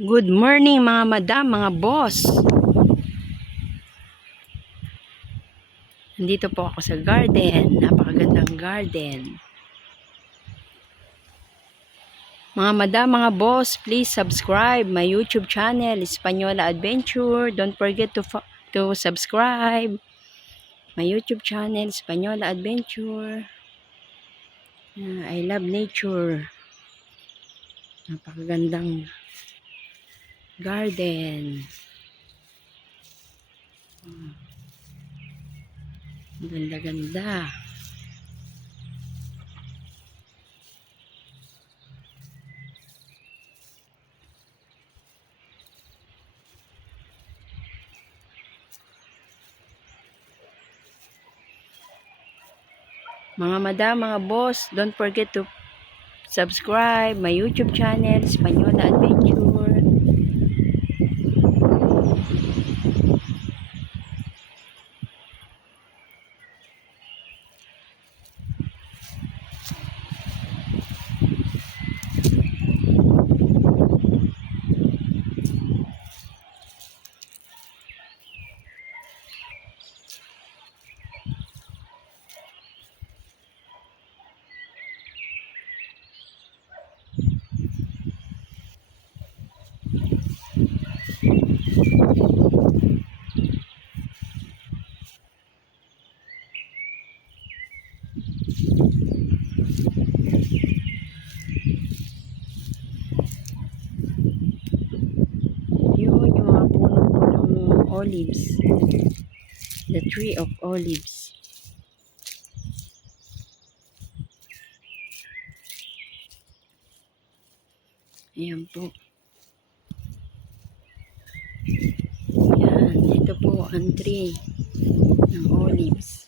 Good morning mga madam, mga boss. Nandito po ako sa garden. Napakagandang garden. Mga madam, mga boss, please subscribe my YouTube channel, Española Adventure. Don't forget to subscribe my YouTube channel, Española Adventure. I love nature. Napakagandang garden. Ganda-ganda. Mga madam, mga boss, don't forget to subscribe my YouTube channel, Española Adventure. Yun, yung mga puno po ng olives. The tree of olives. Ayan po. Ayan, ito po ang tree ng olives.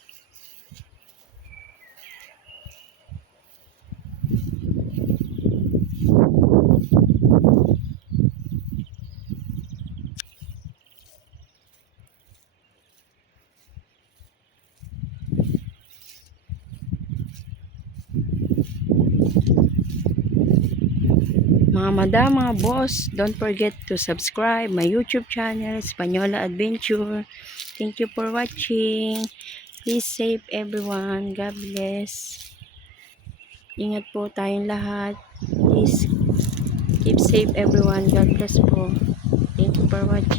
Mga madam, mga boss, don't forget to subscribe my YouTube channel, Española Adventure. Thank you for watching. Please save everyone. God bless. Ingat po tayong lahat. Please keep safe everyone. God bless po. Thank you for watching.